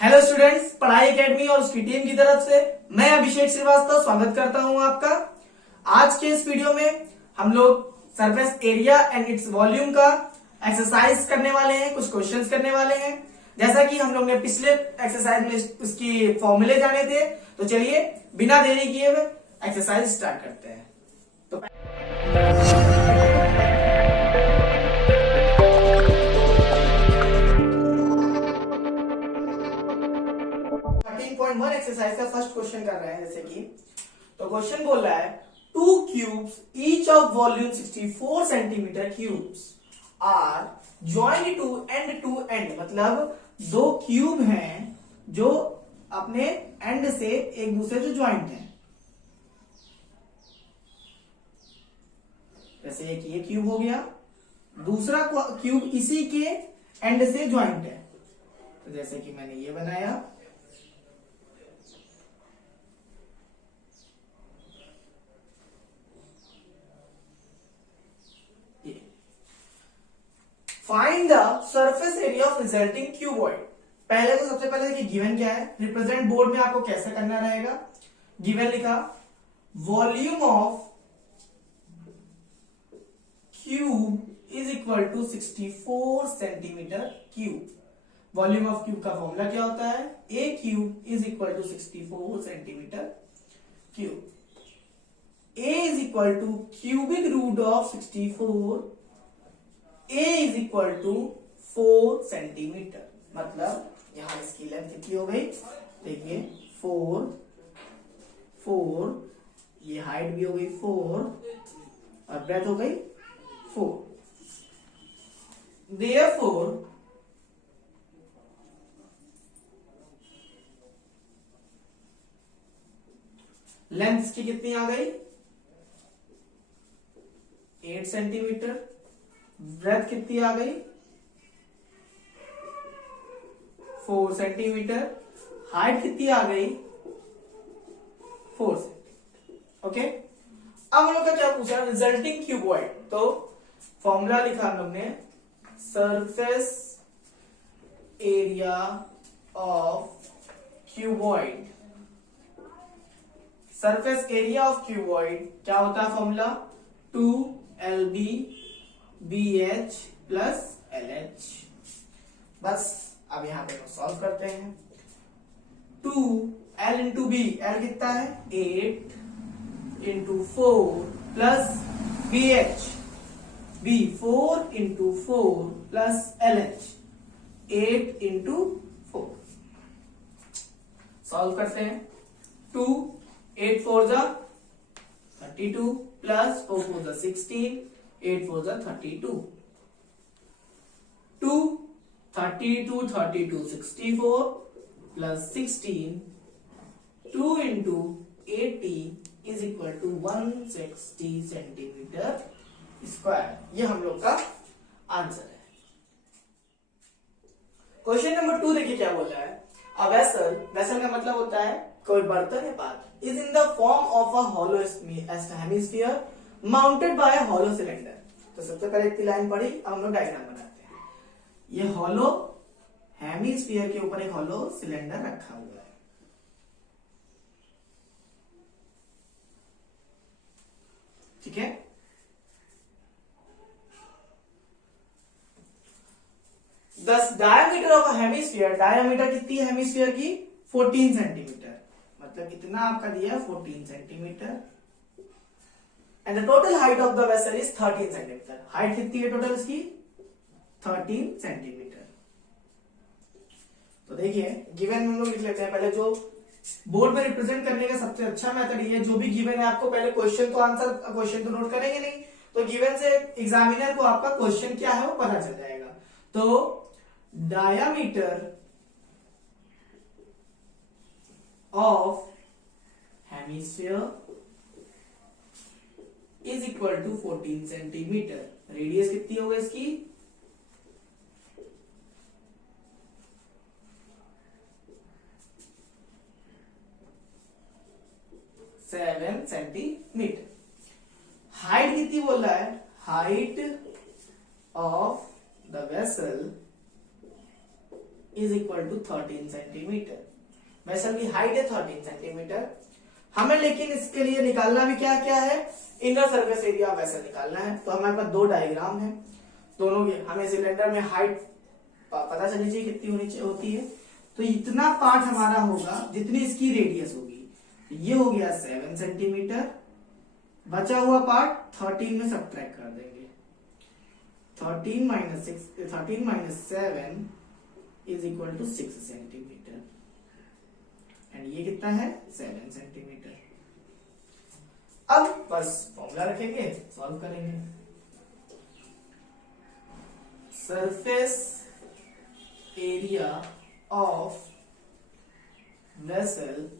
Hello students, पढ़ाई academy और उसकी टीम की तरफ से मैं अभिषेक श्रीवास्तव स्वागत करता हूं आपका। आज के इस वीडियो में हम लोग surface area and its volume का एक्सरसाइज करने वाले हैं, कुछ क्वेश्चंस करने वाले हैं। जैसा कि हम लोग ने पिछले एक्सरसाइज में उसकी फॉर्मूले जाने थे, तो चलिए बिना देरी किए हुए एक्सरसाइज स्टार्ट करते हैं। तो 13.1 एक्सरसाइज का फर्स्ट क्वेश्चन कर रहे हैं। जैसे कि तो क्वेश्चन बोल रहा है two cubes each of volume 64 centimetre cubes are joined to end, मतलब दो क्यूब हैं जो अपने एंड से एक दूसरे से ज्वाइंट हैं। जैसे एक ये क्यूब हो गया, दूसरा क्यूब इसी के एंड से ज्वाइंट है। तो जैसे कि मैंने ये बनाया, find the surface area of resulting cuboid. पहले तो सबसे पहले देखिए गिवन क्या है। रिप्रेजेंट बोर्ड में आपको कैसे करना रहेगा। गिवन लिखा volume of cube is equal to 64 centimetre cube. Volume of cube का फॉर्मूला क्या होता है? A cube is equal to 64 centimetre cube. A is equal to cubic root of 64, a is equal to 4 centimetre. मतलब यहां इसकी length कितनी हो गई? देखिए 4, ये हाइट भी हो गई 4 और ब्रेथ हो गई 4। Therefore लेंथ की कितनी आ गई? 8 सेंटीमीटर। ब्रेथ कितनी आ गई? 4 सेंटीमीटर। हाइट कितनी आ गई? 4 सेंटीमीटर। ओके, अब हम लोग का क्या पूछा? Resulting cuboid. तो फॉर्मूला लिखा हम लोग ने, surface area of cuboid. Surface area of cuboid क्या होता है? Formula 2LB BH plus LH। बस अब यहां पे सॉल्व करते हैं। 2L इंटू B, L कितना है? 8 into 4 plus BH, B 4 into 4 plus LH, 8 into 4। Solve करते हैं। 2 8 4 जा 32 प्लस 4 4 जा 16, 8 4 जा 32, 2 32 32 64 plus 16, 2 into 80 is equal to 160 centimetre square. ये हम लोग का आंसर है। क्वेश्चन नंबर 2 देखिए क्या बोल रहा है। अ वेसल का मतलब होता है कोई बर्तन है पात्र, is in the form of a hollow hemisphere mounted by a hollow cylinder. तो सबसे पहले इतनी लाइन पढ़ी, अब हम लोग डायग्राम बनाते हैं। ये हॉलो हेमिस्फीयर के ऊपर एक हॉलो सिलेंडर रखा हुआ है। ठीक है, डायमीटर ऑफ हेमिस्फीयर, डायमीटर कितनी है हेमिस्फीयर की? 14 सेंटीमीटर। मतलब कितना आपका दिया है? 14 centimetre. And the total height of the vessel is 13 centimetre. Height कितनी है टोटल इसकी? 13 सेंटीमीटर। तो देखिए गिवन हम लोग लिख लेते हैं। पहले जो बोर्ड में रिप्रेजेंट करने का सबसे अच्छा मेथड ये है, जो भी गिवन है आपको पहले क्वेश्चन तो नोट करेंगे नहीं, तो गिवन से एग्जामिनर को आपका क्वेश्चन क्या है वो पता चल जाएगा। तो diameter of hemisphere is equal to 14 centimetre. Radius कितनी होगी इसकी? 7 सेंटीमीटर। हाइट कितनी बोल रहा है? Height of the vessel is equal to 13 centimetre. Vessel की हाइट है 13 सेंटीमीटर। हमें लेकिन इसके लिए निकालना भी क्या क्या है, inner surface area of vessel निकालना है। तो हमारे पास दो डायग्राम है, दोनों के हमें सिलेंडर में हाइट पता चलनी चाहिए कितनी होती है। तो इतना पार्ट हमारा होगा जितनी इसकी रेडियस होगी। ये हो गया 7 सेंटीमीटर, बचा हुआ पार्ट 13 में सब्ट्रैक्ट कर देंगे। 13 minus 7 is equal to 6 centimetre and ये कितना है 7 सेंटीमीटर। अब बस फॉर्मूला रखेंगे, सॉल्व करेंगे। Surface area of vessel,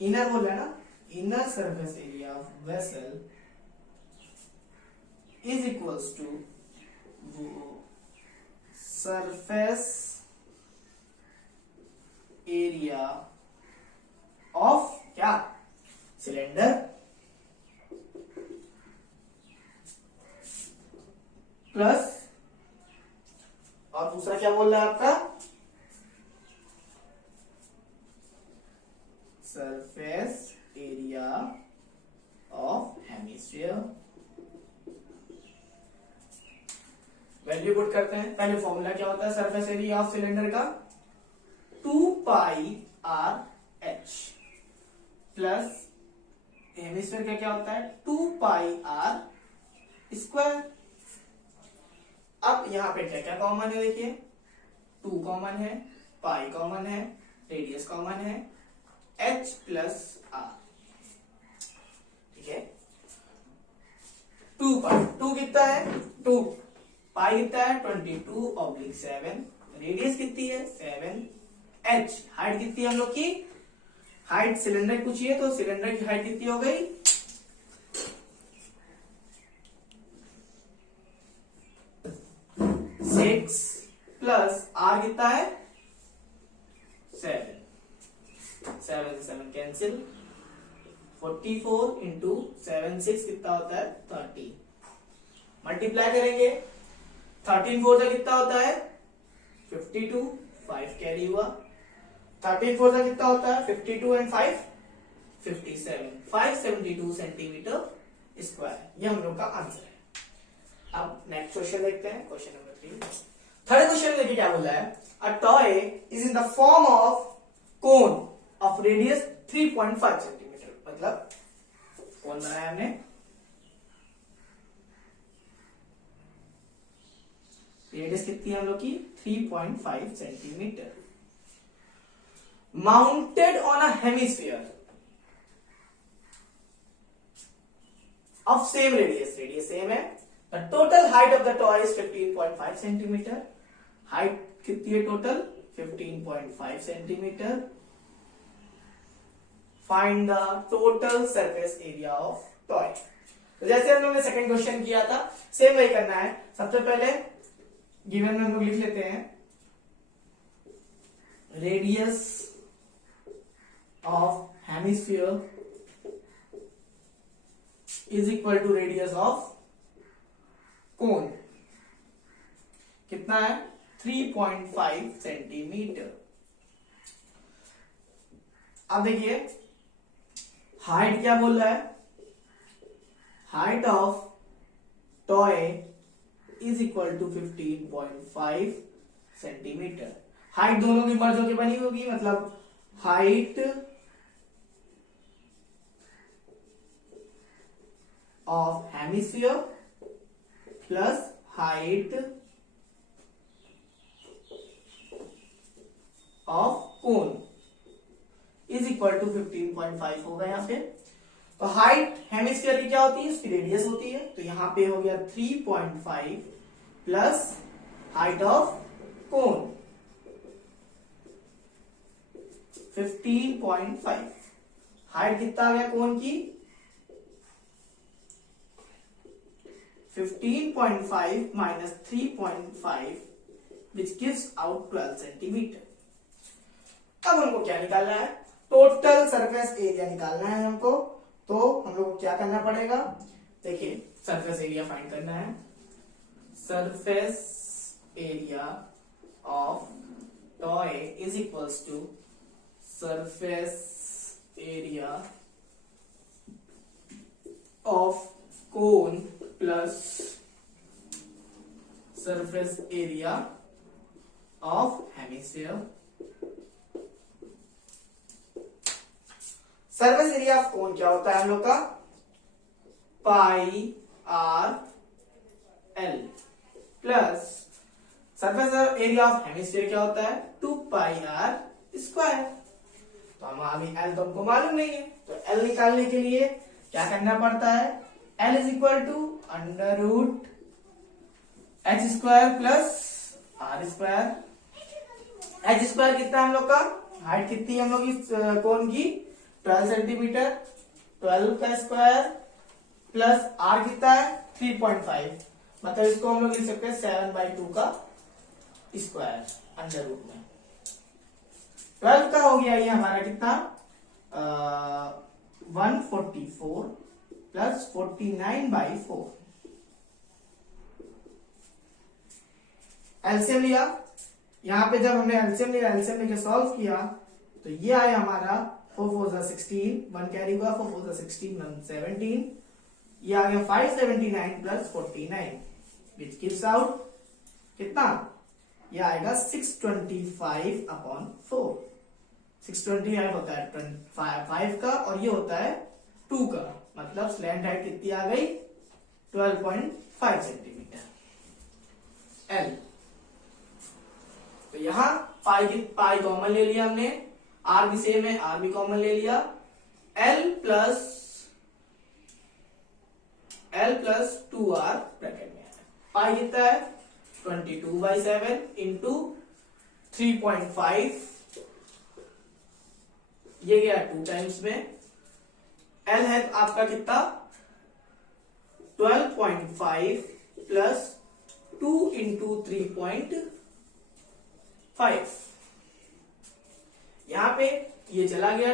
inner बोल रहा है ना, inner surface area of vessel is equals to surface area of क्या, सिलेंडर प्लस, और दूसरा क्या बोल रहा है आपका, surface area of hemisphere. Value put करते हैं। पहले फॉर्मूला क्या होता है सरफेस एरिया ऑफ सिलेंडर का, 2 पाई आर एच प्लस हेमिस्फीयर का क्या होता है 2 पाई आर स्क्वायर। अब यहां पे क्या क्या कॉमन है, देखिए 2 कॉमन है, पाई कॉमन है, रेडियस कॉमन है, h प्लस आर, ठीक है। 2 पाई, 2 कितना है 2, पाई कितना है 22/7, रेडियस कितनी है 7, h हाइट कितनी है हम लोग की, हाइट सिलेंडर पूछिए तो सिलेंडर की हाइट कितनी हो गई 6 प्लस आर कितना है 7, 7 से 7 कैंसिल, 44 इंटू 7 6 कितना होता है 30, मल्टीप्लाई करेंगे 13 4 से कितना होता है 52, 5 कैरी हुआ, 13 4 से कितना होता है 52 एंड 5 57, 572 सेंटीमीटर स्क्वायर। ये हम लोग का आंसर है। अब नेक्स्ट क्वेश्चन देखते हैं, क्वेश्चन नंबर 3। थर्ड क्वेश्चन देखिए क्या बोल रहा है, a toy is in the form of cone of radius 3.5 centimetre. मतलब कौन बनाया हमने, रेडियस कितनी है हम लोग की 3.5 centimetre, mounted on a hemisphere of same radius, radius same है। The total height of the toy is 15.5 centimetre, height कितनी है total 15.5 centimetre. Find the total surface area of toy. तो जैसे हम लोग ने सेकंड क्वेश्चन किया था सेम वही करना है। सबसे पहले गिवन में हम लोग लिख लेते हैं radius of hemisphere is equal to radius of cone, कितना है 3.5 सेंटीमीटर। अब देखिए हाइट क्या बोल रहा है, height of toy is equal to 15.5 centimetre. Height दोनों की मर्ज होकर बनी होगी, मतलब height of hemisphere plus height of cone is equal to 15.5 होगा यहाँ पे। तो हाइट हेमिस्फीयर की क्या होती है, उसकी रेडियस होती है, तो यहां पे हो गया 3.5 plus height of cone 15.5। Height कितना आ गया कोन की 15.5 minus 3.5 which gives out 12 centimetre. अब हमको क्या निकालना है, टोटल सरफेस एरिया निकालना है हमको। तो हम लोग को क्या करना पड़ेगा, देखिए सरफेस एरिया फाइंड करना है, surface area of toy a is equals to surface area of cone plus surface area of hemisphere. Surface area of cone क्या होता है हम लोग का? Pi r l plus surface area of hemisphere क्या होता है? 2 पाई आर स्क्वायर। तो हम अभी एल तो हमको मालूम नहीं है, तो एल निकालने के लिए क्या करना पड़ता है? L is equal to under root H square plus R square. H square कितना है हम लोग का? हाइट कितनी है हम लोग इस कोन की? 12 सेंटीमीटर। 12 का स्क्वायर प्लस आर कितना है? 3.5। मतलब इसको हम लोग लिख सकते हैं 7/2 का स्क्वायर अंडर रूट में। 12 का हो गया ये हमारा कितना? 144 प्लस 49/4। एलसीएम लिया, यहां पे जब हमने एलसीएम लिया, एलसीएम लेके सॉल्व किया तो ये आया हमारा 4 4 जा 16, 1 कैरी हुआ, 4 4 जा 16, 1 17। ये आ गया 579 प्लस 49 विच गिव्स आउट कितना? ये आएगा 625/4। 625 होता है 5 का और ये होता है 2 का, मतलब स्लैंट हाइट कितनी आ गई? 12.5 सेंटीमीटर एल। तो यहां पाई कॉमन ले लिया हमने, आर भी सेम है, आर भी कॉमन ले लिया। एल प्लस 2r ब्रैकेट में है। पाई कितना है? 22/7 इंटू 3.5, ये गया 2 टाइम्स में। एल है आपका कितना? 12.5 प्लस 2 इंटू 3.5। यहां पे ये चला गया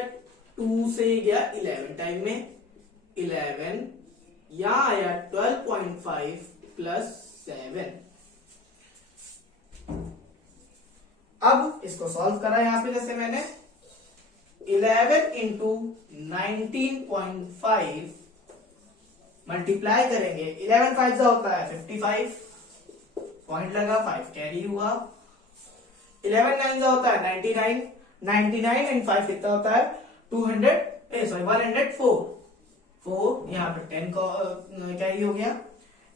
2 से गया 11 टाइम में, 11 यहां आया 12.5 प्लस 7। अब इसको सॉल्व करा यहां पे, जैसे मैंने 11 इंटू 19.5 मल्टीप्लाई करेंगे। 11 5 जा होता है 55, पॉइंट लगा, 5 कैरी हुआ। 11 9 जा होता है 99, 99 एंड 5 कितना होता है? 104। 4 यहाँ पे 10 का कैरी हो गया।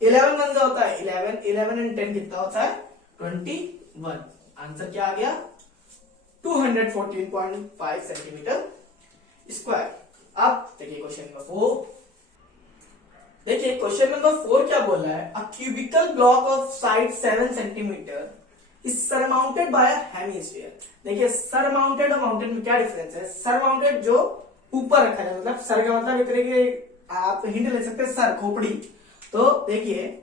11 1 जा होता है 11, 11 एंड 10 कितना होता है? 21। आंसर क्या आ गया? 214.5 सेंटीमीटर स्क्वायर। अब देखिए क्वेश्चन नंबर 4। देखिए क्वेश्चन नंबर 4 क्या बोल रहा है? A cubical block of side 7 centimetre is surmounted by a hemisphere. देखिए सरमाउंटेड और माउंटेड में क्या डिफरेंस है? सरमाउंटेड जो ऊपर रखा है, मतलब सर का मतलब एक तरह के आप हिंट ले सकते हैं, सर खोपड़ी। तो देखिए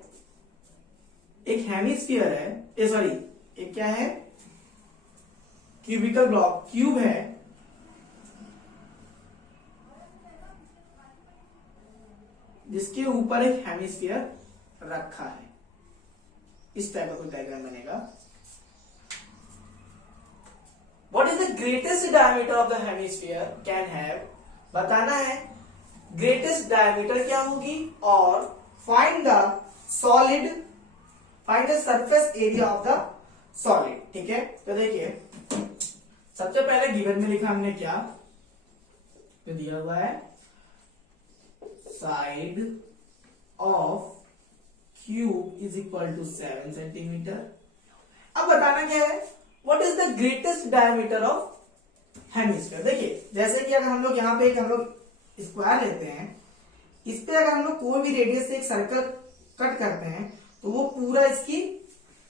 एक हेमिस्फीयर है, सॉरी एक क्या है? क्यूबिकल ब्लॉक, क्यूब है, जिसके ऊपर एक हेमिस्फीयर रखा है। इस टाइप का कोई डायग्राम बनेगा। What is the greatest diameter of the hemisphere can have? बताना है ग्रेटेस्ट डायमीटर क्या होगी और find the solid, find the surface area of the solid. ठीक है, तो देखिए सबसे पहले गिवन में लिखा हमने क्या? तो दिया हुआ है side of cube is equal to 7 centimetre. अब बताना क्या है? What is the greatest diameter of hemisphere. देखिए जैसे कि अगर हम लोग यहाँ पे एक हम लोग स्क्वायर लेते हैं, इस पे अगर हम लोग कोई भी रेडियस से एक सर्कल कट करते हैं तो वो पूरा इसकी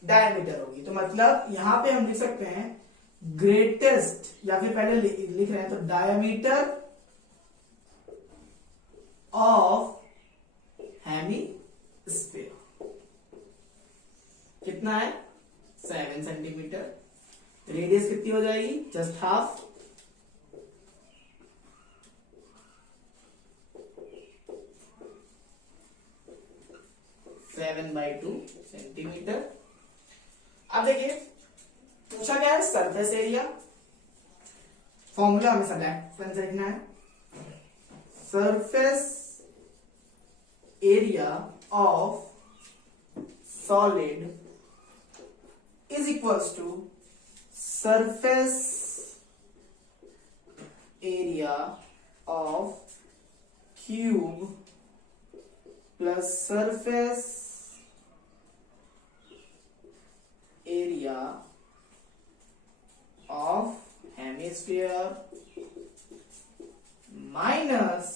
डायमीटर होगी। तो मतलब यहां पे हम लिख सकते हैं ग्रेटेस्ट, या फिर पहले लिख रहे हैं तो डायमीटर ऑफ हेमिस्फीयर कितना है? 7 सेंटीमीटर। रेडियस कितनी हो जाएगी? Just half. (7/2 सेंटीमीटर। अब देखिए पूछा क्या है, सरफेस एरिया। फॉर्मूला हमेशा लेफ्ट से लिखना है, surface area of solid is equals to surface area of cube plus surface area of hemisphere minus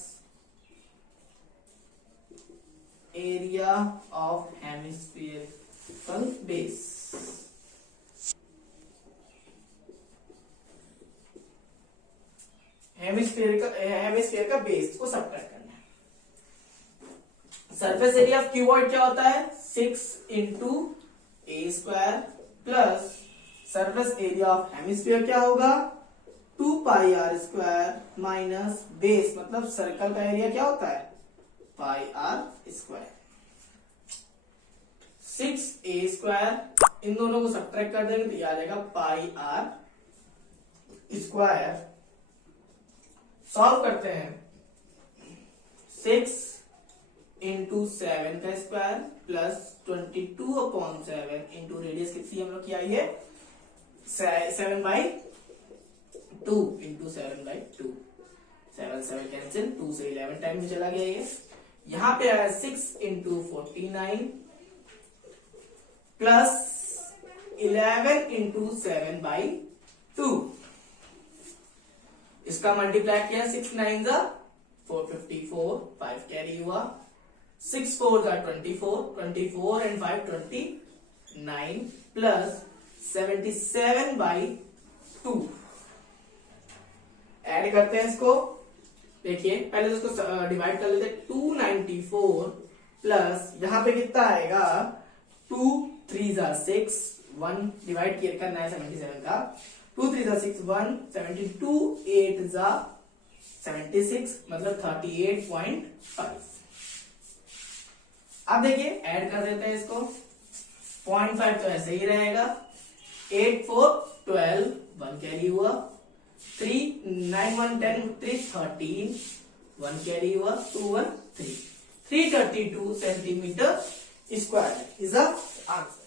area of hemispherical base. Hemisphere का बेस को सब्ट्रैक्ट करना है। सरफेस एरिया ऑफ क्यूबॉइड क्या होता है, 6 into A square plus surface area of hemisphere क्या होगा, 2 पाई are square minus base, मतलब सर्कल का एरिया क्या होता है, pi are square. 6a square, इन दोनों को सब्ट्रैक्ट कर देंगे तो ये आ जाएगा पाई आर स्क्वायर। सॉल्व करते हैं, 6 इंटू 7 का स्क्वायर प्लस 22/7 इंटू रेडियस कितनी हम लोग की आई है, 7/2 इंटू 7/2, 7 कैंसिल, 2 से 11 टाइम में चला गया ये। यहां पे आया 6 इंटू 49 प्लस 11 इंटू 7/2, इसका मल्टीप्लाई किया, 6 9 जा 454, 5 कैरी हुआ, 6 4 जा 24, 24 एंड 5 29 प्लस 77/2। ऐड करते हैं इसको, देखिए पहले तो इसको डिवाइड कर लेते हैं, 294 प्लस यहां पे कितना आएगा, 2 3 जा 6, 1 डिवाइड किया करना है 77 का, 2 3 जा 6, 1 72, 8 जा 76, मतलब 38.5। अब देखिए ऐड कर देते हैं इसको, 0.5 तो ऐसे ही रहेगा, 8 4 12, 1 कैरी हुआ, 3 9 1 10 3 13, 1 कैरी हुआ, 2 1 3, 332 centimetre square is the answer.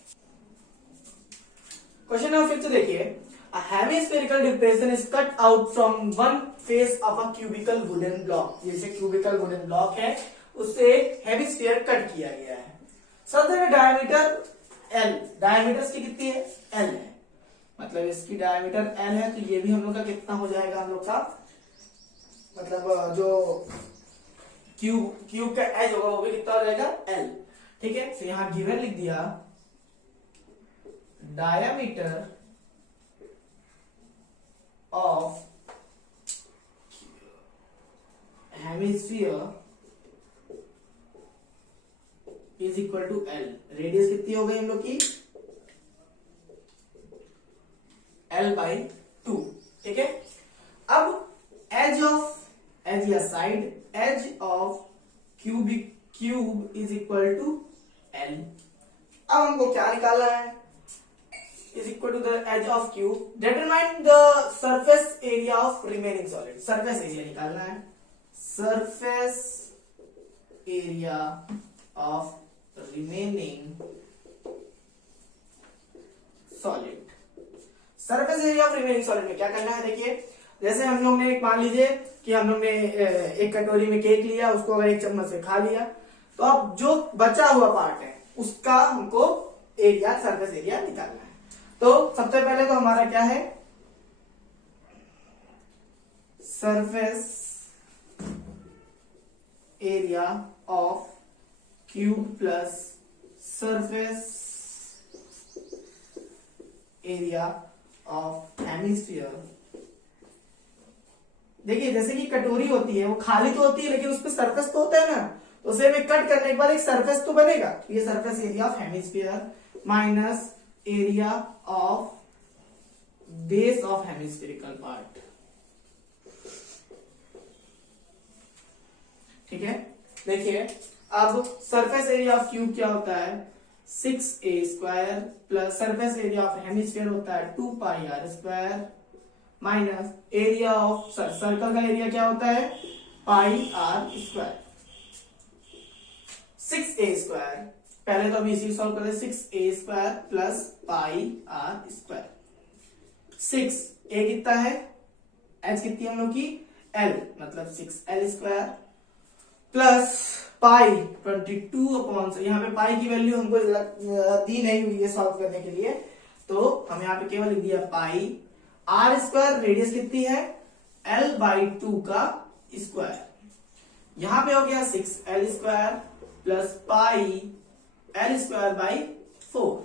Question number 5 देखिए, a hemispherical depression is cut out from one face of a cubical wooden block। जैसे cubical wooden block है, उससे एक हेमिस्फीयर कट किया गया है। सबसे डायमीटर L, डायमीटर की कितनी है, L है, मतलब इसकी डायमीटर L है, तो ये भी हम लोग का कितना हो जाएगा, हम लोग का मतलब जो क्यूब का एज होगा वो भी कितना हो जाएगा, L। ठीक है, तो यहां गिवन लिख दिया, diameter of hemisphere is equal to L। Radius कितनी हो गई हम लोग की, L/2। ठीक है, अब एज या side, edge of cube is equal to L। अब हमको क्या निकालना है, is equal to the edge of cube, determine the surface area of remaining solid। surface area निकालना है, surface area of remaining solid। surface area of remaining solid में क्या करना है, देखिए जैसे हम लोग ने, मान लीजिए कि हम लोग ने एक कटोरी में केक लिया, उसको अगर एक चम्मच से खा लिया, तो अब जो बचा हुआ पार्ट है उसका हमको एरिया, सरफेस एरिया निकालना है। तो सबसे पहले तो हमारा क्या है, surface area of cube plus surface area of hemisphere. देखिए जैसे कि कटोरी होती है, वो खाली तो होती है लेकिन उस पर सरफेस तो होता है ना, तो उसे में कट करने के बाद एक सरफेस तो बनेगा। ये surface area of hemisphere minus area of base of hemispherical part. ठीक है, देखिए अब सरफेस एरिया ऑफ क्यूब क्या होता है, 6a² plus surface area of hemisphere होता है 2πr² minus area of circle का एरिया क्या होता है πr²। 6a², पहले तो हम इसी सॉल्व कर रहे 6a² प्लस πr²। 6 a कितना है, h कितनी हम लोग की l, मतलब 6l² प्लस पाई 22 यहाँ पे पाई की वैल्यू हमको दी नहीं हुई है सॉल्व करने के लिए, तो हम यहाँ पे केवल लिख दिया पाई r², रेडियस कितनी है l/2 का स्क्वायर, यहाँ पे हो गया 6l² प्लस पाई l²/4।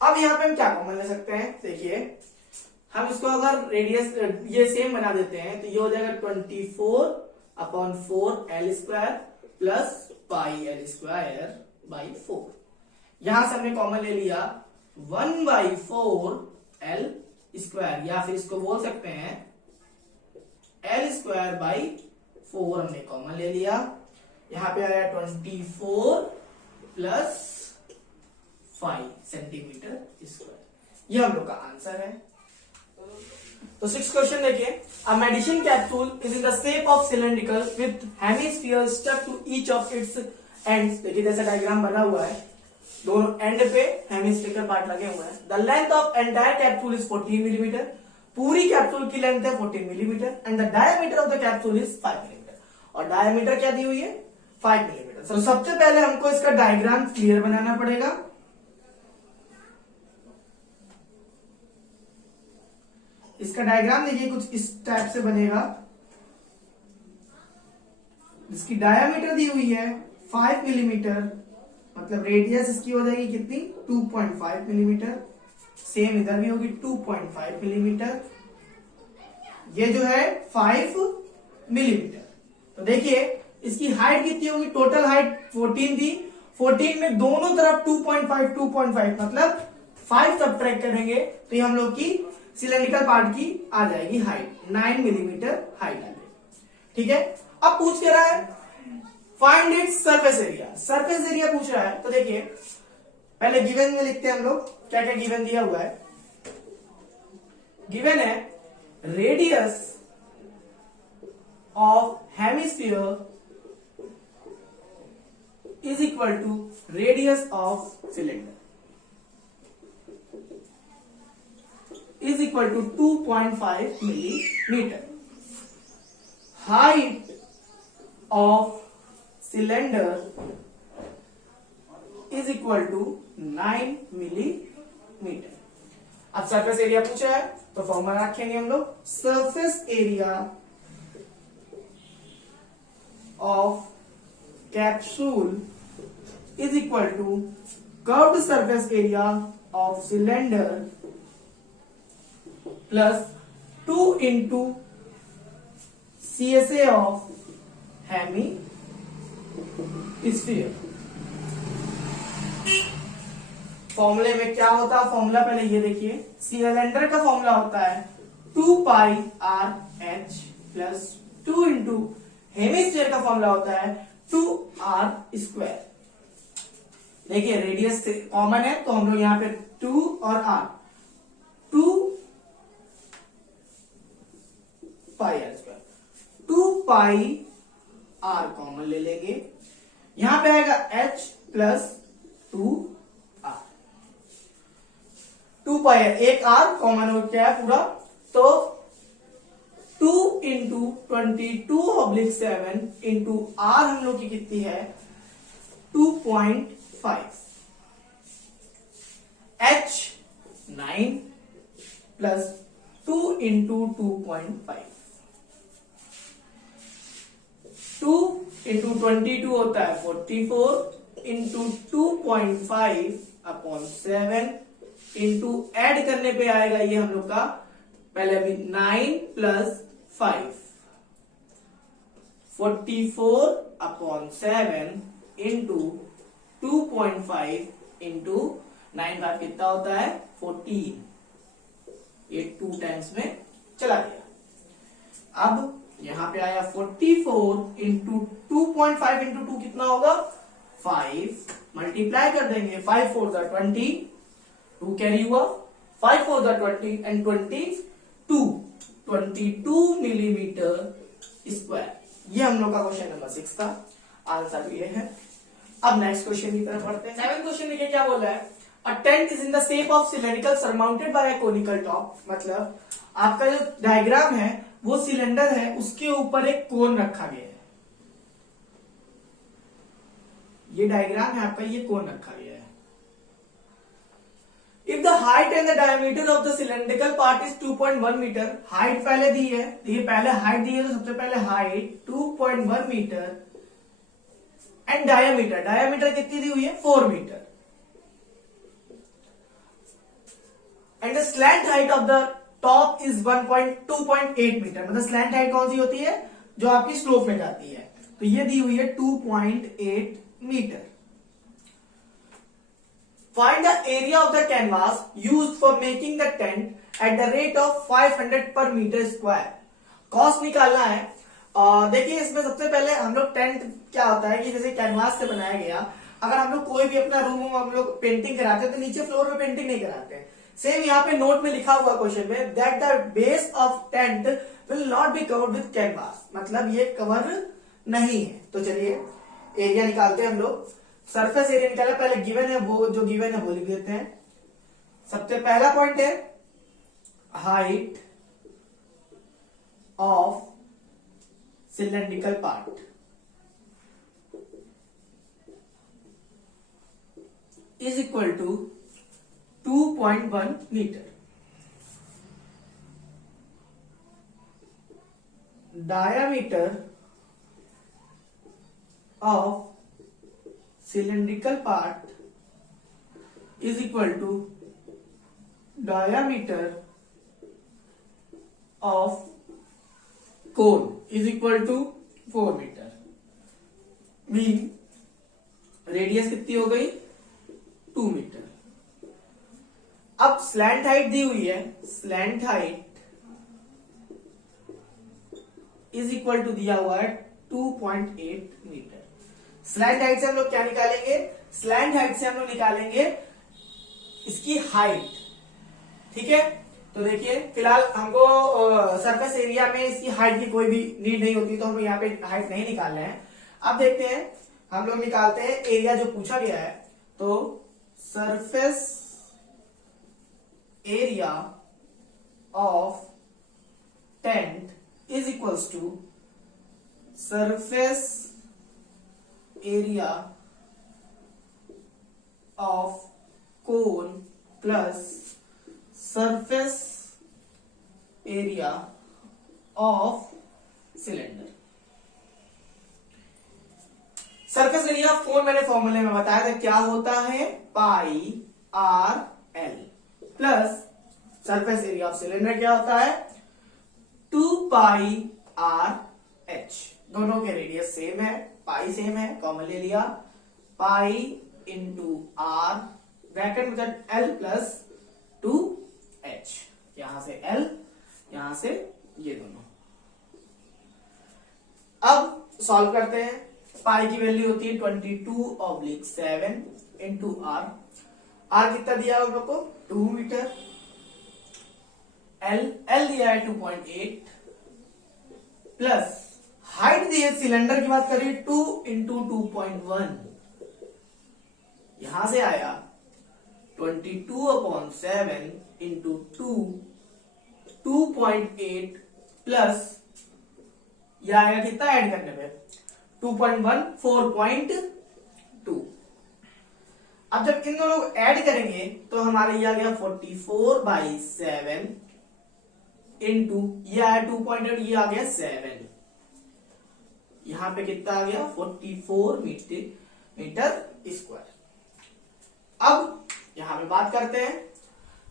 अब यहाँ पे हम क्या कॉमन ले सकते हैं, देखिए हम इसको अगर रेडियस ये सेम बना देते हैं तो ये हो जाएगा 24/4l² प्लस πl²/4। यहां से हमने कॉमन ले लिया 1/4l², या फिर इसको बोल सकते हैं l²/4 हमने कॉमन ले लिया। यहां पे आया 24 प्लस 5 सेंटीमीटर स्क्वायर, ये हम लोग का आंसर है। तो 6 क्वेश्चन देखिए, a medicine capsule is in the shape of cylindrical with hemisphere stuck to each of its ends. देखिए जैसा डायग्राम बना हुआ है, दोनों एंड पे हेमिस्फीयर का पार्ट लगे हुए हैं। The length of entire capsule is 14 millimetre, पूरी कैप्सूल की लेंथ है 14 millimetre and the diameter of the capsule is 5 millimetre, और डायमीटर क्या दी हुई है 5 मिलीमीटर। तो सबसे पहले हमको इसका डायग्राम क्लियर बनाना पड़ेगा। इसका डायग्राम देखिए कुछ इस टाइप से बनेगा, इसकी डायमीटर दी हुई है 5 मिलीमीटर, मतलब रेडियस इसकी हो जाएगी कितनी 2.5 मिलीमीटर, सेम इधर भी होगी 2.5 मिलीमीटर, ये जो है 5 मिलीमीटर। तो देखिए इसकी हाइट कितनी होगी, टोटल हाइट 14 थी, 14 में दोनों तरफ 2.5 मतलब 5 सब्ट्रैक्ट करेंगे तो ये हम लोग की सिलेंड्रिकल पार्ट की आ जाएगी हाइट 9 मिलीमीटर हाइट आ जाएगी। ठीक है, अब पूछ के रहा है find its surface area, surface area पूछ रहा है। तो देखिए पहले गिवन में लिखते हैं हम लोग, क्या क्या गिवन दिया हुआ है। गिवन है radius of hemisphere is equal to radius of cylinder is equal to 2.5 millimeter. Height of cylinder is equal to 9 millimeter. अब सरफेस एरिया पूछा है तो फॉर्मूला रखेंगे हम लोग, surface area of capsule is equal to curved surface area of cylinder plus 2 into CSA of hemisphere. फॉर्मूले में क्या होता है, फॉर्मूला पहले ये देखिए, सिलेंडर का फॉर्मूला होता है 2πRh प्लस 2 into हेमिस्फीयर का फॉर्मूला होता है 2r²। देखिए रेडियस कॉमन है तो हम लोग यहाँ पे 2 और r 2πr², 2πr कॉमन ले लेंगे, यहां पे आएगा h प्लस 2r, 2πr, एक r कॉमन हो गया है पूरा, तो 2 into 22/7 into r हम लोग की कितनी है 2.5, h 9 प्लस 2 into 2.5, 2 into 22 होता है 44 into 2.5/7 into ऐड करने पे आएगा ये हम लोग का, पहले अभी 9 प्लस 5, 44/7 into 2.5 into 9 5 कितना होता है 14, ये 2 टाइम्स में चला गया। अब यहां पे आया 44 into 2.5 into 2 कितना होगा 5 मल्टीप्लाई कर देंगे, 5 4 द 20, 2 कैरी हुआ, 5 4 द 20 एंड 22 मिलीमीटर स्क्वायर। ये हम लोग का क्वेश्चन नंबर 6 था, आंसर ये है। अब नेक्स्ट क्वेश्चन की तरफ बढ़ते हैं। 7th क्वेश्चन देखिए क्या बोला है, a tent is in the shape of cylindrical surmounted by a conical top. मतलब आपका जो डायग्राम है वो सिलेंडर है, उसके ऊपर एक कोन रखा गया है। ये डायग्राम है आपका, ये कोन रखा गया है। If the height and the diameter of the cylindrical part is 2.1 metre, height पहले दी है, देखिए पहले हाइट दी है तो सबसे पहले हाइट 2.1 मीटर एंड डायमीटर कितनी दी हुई है, 4 metre. And the slant height of the top is 2.8 metre. मतलब स्लैंट हाइट कौन सी होती है, जो आपकी स्लोप में जाती है, तो ये दी हुई है 2.8 metre. Find the area of the canvas used for making the tent at the rate of 500 per meter square। Cost निकालना है। देखिए इसमें सबसे पहले हम लोग टेंट क्या होता है कि जैसे कैनवास से बनाया गया, अगर हम लोग कोई भी अपना रूम हम लोग पेंटिंग कराते हैं तो नीचे फ्लोर पे पेंटिंग नहीं कराते हैं। सेम यहाँ पे नोट में लिखा हुआ क्वेश्चन में that the base of tent will not be covered with canvas, मतलब ये कवर नहीं है। तो चलिए एरिया निकालते हैं हम लोग। सरफेस एरिया निकाला, पहले गिवन है वो, जो गिवन है वो लिख देते हैं। सबसे पहला पॉइंट है height of cylindrical part is equal to 2.1 metre. Diameter of cylindrical part is equal to diameter of cone is equal to 4 metre. Mean radius कितनी हो गई, 2 मीटर। अब स्लैंट हाइट दी हुई है, slant height is equal to दिया हुआ है 2.8 मीटर। स्लैंट हाइट से हम लोग क्या निकालेंगे, स्लैंट हाइट से हम लोग निकालेंगे इसकी हाइट, ठीक है। तो देखिए फिलहाल हमको सरफेस एरिया में इसकी हाइट की कोई भी नीड नहीं होती, तो हम लोग यहाँ पे हाइट नहीं निकाल रहे हैं। अब देखते हैं, हम लोग निकालते हैं एरिया जो पूछा गया है। तो surface area of tent is equals to surface area of cone plus surface area of cylinder. Surface area of cone मैंने फॉर्मूले में बताया था क्या होता है, pi r l, plus surface area of cylinder क्या होता है, 2 पाई आर एच। दोनों के रेडियस सेम है, पाई सेम है, कॉमन ले लिया, पाई इंटू आर ब्रैकेट में एल प्लस 2h, यहां से एल यहां से ये दोनों। अब सॉल्व करते हैं। पाई की वैल्यू होती है 22/7 इंटू आर। आर कितना दिया है हम लोग को, 2 मीटर। एल दिया है 2.8 प्लस हाइट दी है, सिलेंडर की बात करिए 2 इंटू 2.1, यहां से आया 22/7 इंटू 2.8 प्लस यह आएगा कितना ऐड करने पे 2.1 4.2। अब जब इन दोनों को ऐड करेंगे तो हमारे ये आ गया 44/7 इंटू ये आया 2.8, ये आ गया 7, यहां पे कितना आ गया 44 मीटर स्क्वायर। अब यहां पे बात करते हैं,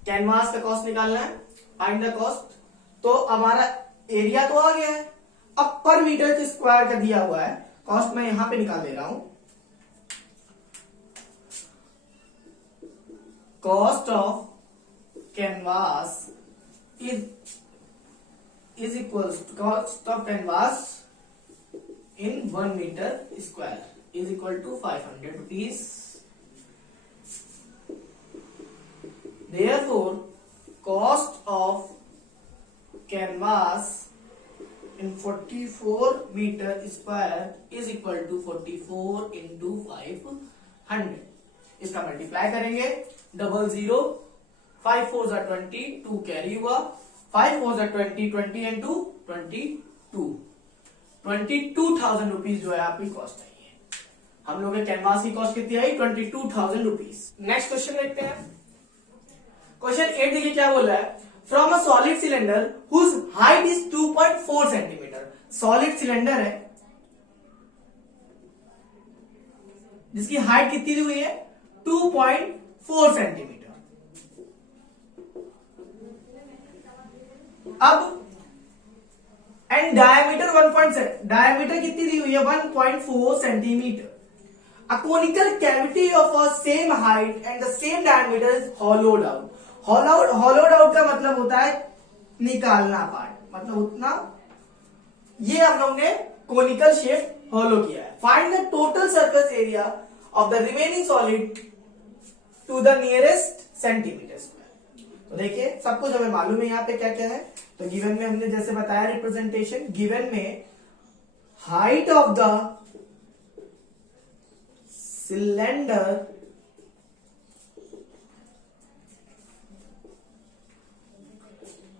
कैनवास का कॉस्ट निकालना है, फाइंड द कॉस्ट। तो हमारा एरिया तो आ गया है, अब पर मीटर के स्क्वायर का दिया हुआ है, कॉस्ट मैं यहां पे निकाल दे रहा हूं। Cost of canvas is equals to cost of canvas in 1 meter square is equal to 500 rupees Therefore, cost of canvas in 44 meter square is equal to 44 into 500. इसका मल्टीप्लाई करेंगे 00, 5 4 जा 20, 2 कैरी हुआ, 5 4 जा 20, 20 into 22, 22,000 रुपीज जो है आपकी cost आई है। हम लोग के कैनवास की कॉस्ट कितनी आई? 22,000 रुपीज। नेक्स्ट क्वेश्चन देखते हैं। क्वेश्चन 8 देखिए क्या बोल रहा है। From a solid cylinder whose height is 2.4 centimetre. Solid cylinder है जिसकी हाइट कितनी दी हुई है? 2.4 सेंटीमीटर। अब एंड डायमीटर 1.7, डायमीटर कितनी दी हुई है? 1.4 centimetre. A conical cavity of a same height and the same diameter is hollowed out. Hollowed out का मतलब होता है निकालना पार्ट, मतलब उतना। ये हम लोग ने कोनिकल शेप हॉलो किया है। Find the total surface area of the remaining solid to the nearest centimetre square. तो देखिए सब कुछ हमें मालूम है यहाँ पे क्या क्या है। तो गिवन में हमने जैसे बताया रिप्रेजेंटेशन, गिवन में height of the cylinder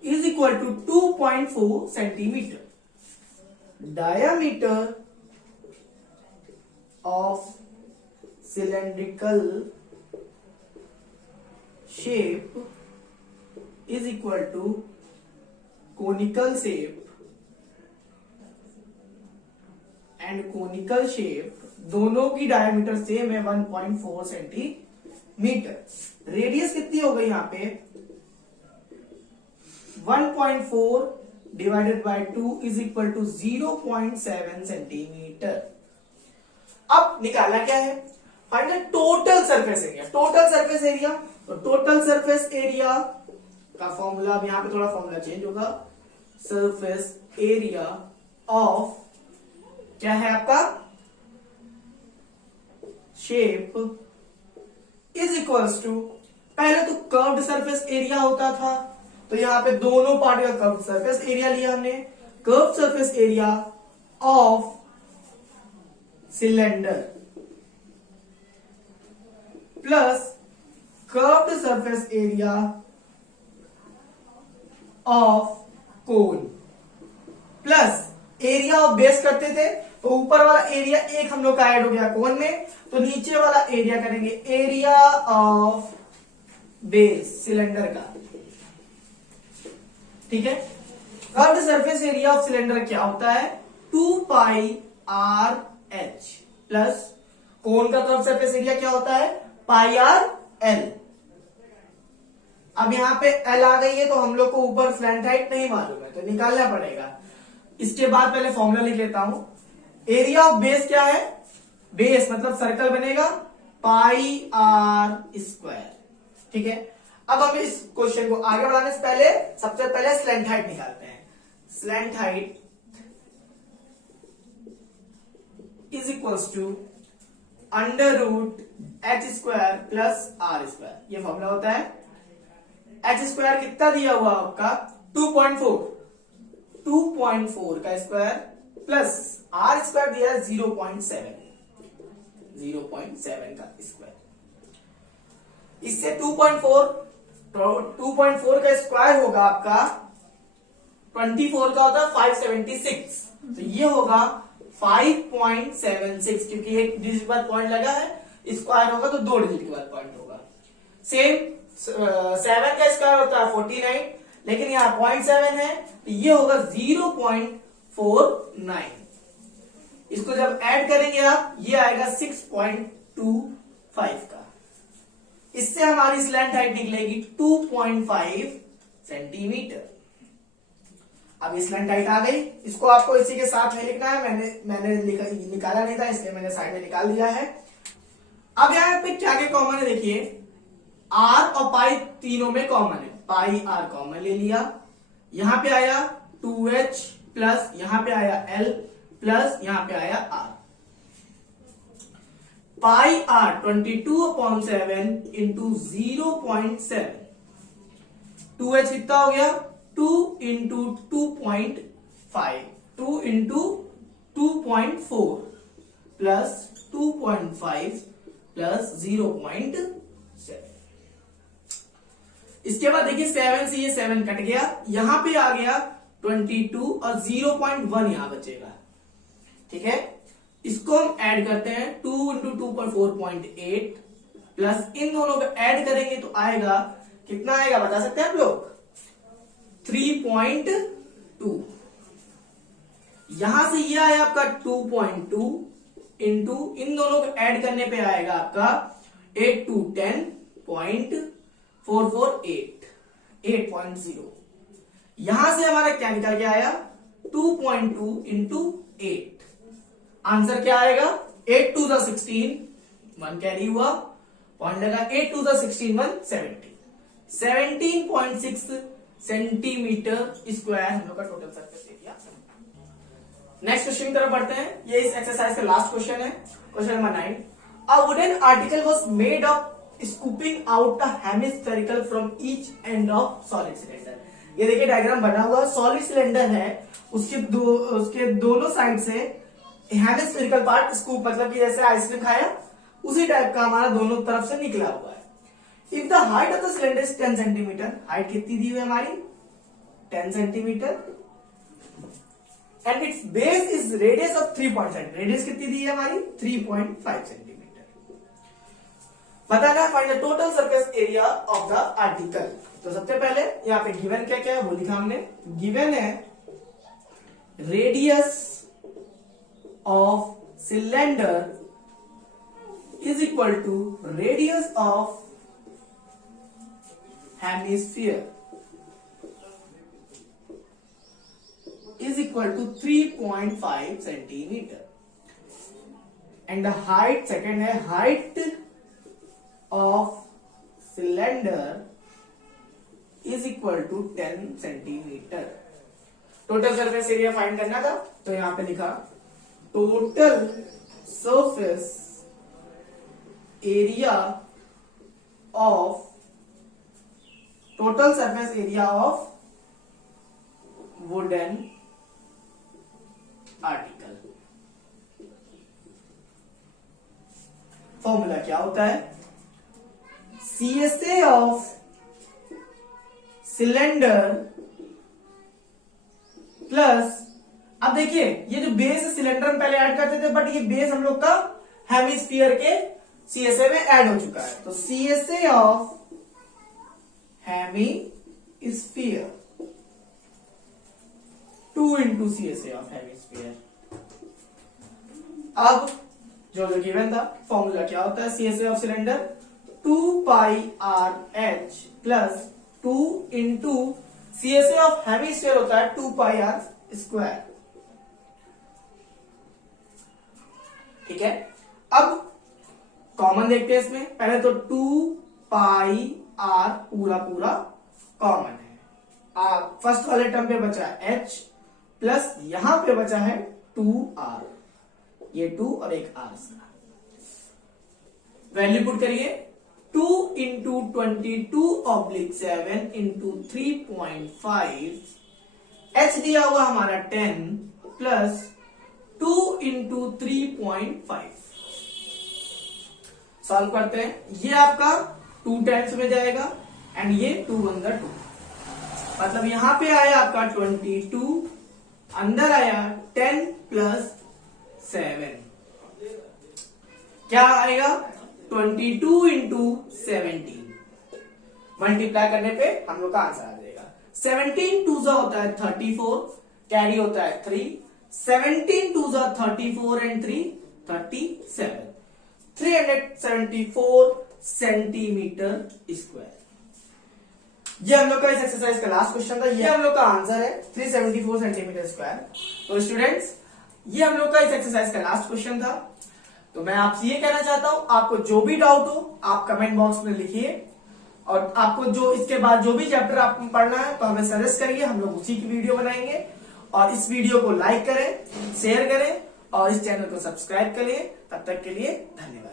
is equal to 2.4 centimeter. Diameter of cylindrical shape is equal to conical shape, and conical shape दोनों की डायमीटर सेम है 1.4 सेंटीमीटर। रेडियस कितनी हो गई यहाँ पे? 1.4 divided by 2 is equal to 0.7 centimetre. अब निकालना क्या है? Find the total surface area. Total surface area, तो टोटल सरफेस एरिया का फॉर्मूला, अब यहां पे थोड़ा फॉर्मूला चेंज होगा। सरफेस एरिया ऑफ क्या है आपका? शेप इज इक्वल्स टू, पहले तो कर्व्ड सरफेस एरिया होता था, तो यहां पे दोनों पार्ट का कर्व सरफेस एरिया लिया हमने। Curve surface area of cylinder plus curved surface area of cone plus area of base करते थे, तो ऊपर वाला एरिया एक हम लोग का ऐड हो गया कोन में, तो नीचे वाला एरिया करेंगे एरिया ऑफ बेस सिलेंडर का। ठीक है। Curved surface area of cylinder क्या होता है? 2πr(h) प्लस कोन का कर्व्ड सरफेस एरिया क्या होता है? πr(l). अब यहां पे l आ गई है, तो हम लोग को ऊपर स्लैंट हाइट नहीं मालूम है, तो निकालना पड़ेगा। इसके बाद पहले फॉर्मूला लिख लेता हूं। एरिया ऑफ बेस क्या है? बेस मतलब सर्कल बनेगा πr²। ठीक है। अब हम इस क्वेश्चन को आगे बढ़ाने से पहले सबसे पहले स्लैंट हाइट निकालते हैं। Slant height is equals to √h² plus r²। ये फॉर्मूला होता है। h² कितना दिया हुआ आपका? 2.4 का स्क्वायर प्लस r² दिया है 0.7 का स्क्वायर। इससे 2.4 का स्क्वायर होगा आपका 24 का होता है 576, तो ये होगा 5.76, क्योंकि एक डिजिट के बाद पॉइंट लगा है, स्क्वायर होगा तो 2 डिजिट के बाद पॉइंट होगा। सेम 7 का स्क्वायर होता है 49, लेकिन यहाँ 0.7 है, तो ये होगा 0.49। इसको जब ऐड करेंगे आप, ये आएगा 6.25 का। इससे हमारी स्लैंट हाइट निकलेगी 2.5 सेंटीमीटर। अब स्लैंट हाइट आ गई, इसको आपको इसी के साथ में लिखना है। मैंने निकाला नहीं था, इसलिए मैंने साइड में निकाल दिया है। अब यहाँ पे क्या क्या कॉमन है देखिए, आर और पाई तीनों में कॉमन है, पाई आर कॉमन ले लिया। यहां पे आया 2h प्लस यहां पे आया l प्लस यहां पे आया r। Pi are 22/7 into 0.7, 2h कितना हो गया 2 इंटू 2.5 2 इंटू 2.4 प्लस 2.5 प्लस 0.7। इसके बाद देखिए 7 से ये 7 कट गया, यहां पे आ गया 22 और 0.1 यहां बचेगा। ठीक है, इसको हम ऐड करते हैं 2 इंटू 2 पर 4.8 प्लस इन दोनों को ऐड करेंगे तो आएगा कितना आएगा बता सकते हैं आप लोग 3.2। यहां से ये आया आपका 2.2 इंटू इन दोनों को ऐड करने पे आएगा आपका 8 to 10.448 8.0। यहां से हमारा क्या निकल के आया 2.2 इंटू 8। आंसर क्या आएगा 8 to the 16 1 कैरी हुआ पॉइंट लगा 8 to the 16 1 17.6 सेंटीमीटर स्क्वायर हम लोग का total surface area. Next question की तरफ बढ़ते हैं, ये इस एक्सरसाइज का लास्ट क्वेश्चन है, question number 9। A wooden article was made of scooping out the hemispherical from each end of solid cylinder. ये देखिए डायग्राम बना हुआ सॉलिड सिलेंडर है, उसके दोनों साइड से हेमिस्फेरिकल पार्ट स्कूप मतलब कि जैसे आइसक्रीम खाया उसी टाइप का हमारा दोनों तरफ से निकला हुआ है। If the height of the cylinder is 10 centimetre, height कितनी दी हुई है हमारी 10 centimetre, and it's base is radius of 3.5, radius कितनी दी है हमारी 3.5 सेंटीमीटर। बताना find the total surface area of the article. तो सबसे पहले यहाँ पे गिवन क्या क्या है वो लिखा हमने, गिवन है radius of cylinder is equal to radius of hemisphere is equal to 3.5 centimeter, and the height, second है height of cylinder is equal to 10 centimeter। Total surface area find करना था तो यहां पे लिखा total surface area of wooden article। Formula क्या होता है CSA ऑफ सिलेंडर प्लस, अब देखिए ये जो बेस सिलेंडर हम पहले ऐड करते थे बट ये बेस हम लोग का हेमिस्फीयर के CSA में ऐड हो चुका है, तो CSA of hemisphere 2 into CSA of hemisphere. अब जो गिवन था फॉर्मूला क्या होता है CSA of cylinder 2 pi RH plus 2 into CSA of hemisphere होता है 2 पाई R स्क्वायर। ठीक है, अब कॉमन देखते हैं इसमें, पहले तो 2 पाई R पूरा कॉमन है, फर्स्ट वाले टर्म पे बचा है H प्लस यहां पे बचा है 2R, ये 2 और एक R का वैल्यू पुट करिए 2 इंटू 22/7 इंटू 3.5, H दिया हुआ हमारा 10 प्लस 2 इंटू 3.5। सॉल्व करते हैं, ये आपका 2 टाइम्स में जाएगा एंड ये 2 × 2, मतलब यहां पे आया आपका 22, अंदर आया 10 प्लस 7, क्या आएगा 22 इंटू 17, मल्टीप्लाई करने पे हम लोग का आंसर आ जाएगा। 17 2 होता है 34, कैरी होता है 3, 17 2 34 एंड 3 37, 374 सेंटीमीटर स्क्वायर। ये हम लोग का इस एक्सरसाइज का लास्ट क्वेश्चन था, ये हम लोग का आंसर है 374 सेंटीमीटर स्क्वायर। तो स्टूडेंट्स ये हम लोग का इस एक्सरसाइज का लास्ट क्वेश्चन था। तो मैं आपसे ये कहना चाहता हूं, आपको जो भी डाउट हो आप कमेंट बॉक्स में लिखिए, और आपको जो इसके बाद जो भी चैप्टर आपको पढ़ना है तो हमें सजेस्ट करिए, हम लोग उसी की वीडियो बनाएंगे। और इस वीडियो को लाइक करें, शेयर करें और इस चैनल को सब्सक्राइब करिए। तब तक के लिए धन्यवाद।